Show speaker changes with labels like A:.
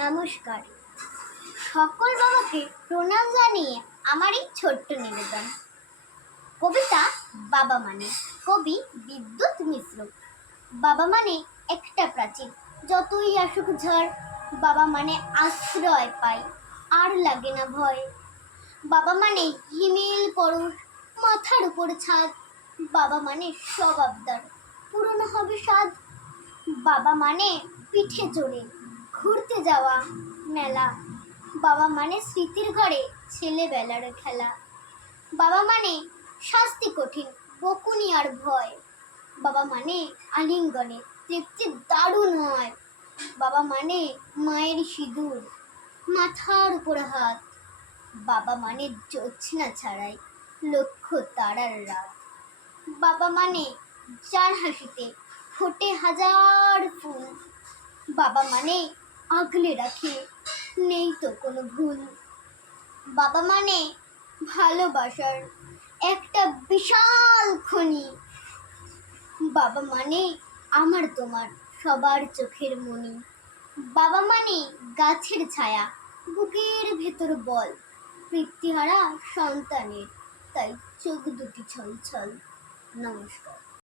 A: নমস্কার। সকল বাবাকে প্রণাম জানিয়ে আমার এই ছোট্ট নিবেদন। কবিতা বাবা মানে কবি বিদ্যুৎ মিশ্র। বাবা মানে একটা প্রাচীর, যতই আসুক ঝড়, বাবা মানে আশ্রয় পাই, আর লাগে না ভয়। বাবা মানে হিমেল পরশ, মাথার উপর ছাদ। বাবা মানে সব আবদার পুরনো হবে স্বাদ বাবা মানে পিঠে চড়ে। ঘুরতে যাওয়া মেলা। বাবা মানে স্মৃতির ঘরে ছেলেবেলার খেলা। বাবা মানে শাস্তি কঠিন, বকুনি আর ভয়। বাবা মানে আলিঙ্গনে তৃপ্তি দারুণ হয়। বাবা মানে মায়ের সিঁদুর, মাথার উপর হাত। বাবা মানে জ্যোৎস্না ছাড়াই লক্ষ তারার রাত। বাবা মানে যার হাসিতে ফোটে হাজার ফুল। বাবা মানে আগলে রাখে। নেই তো কোনো ভুল। বাবা মানে ভালোবাসার একটা বিশাল খনি। বাবা মানে আমার তোমার সবার চোখের মনি। বাবা মানে গাছের ছায়া, বুকের ভেতর বল। তৃপ্তিহারা সন্তানের, তাই চোখ দুটি ছল ছল নমস্কার।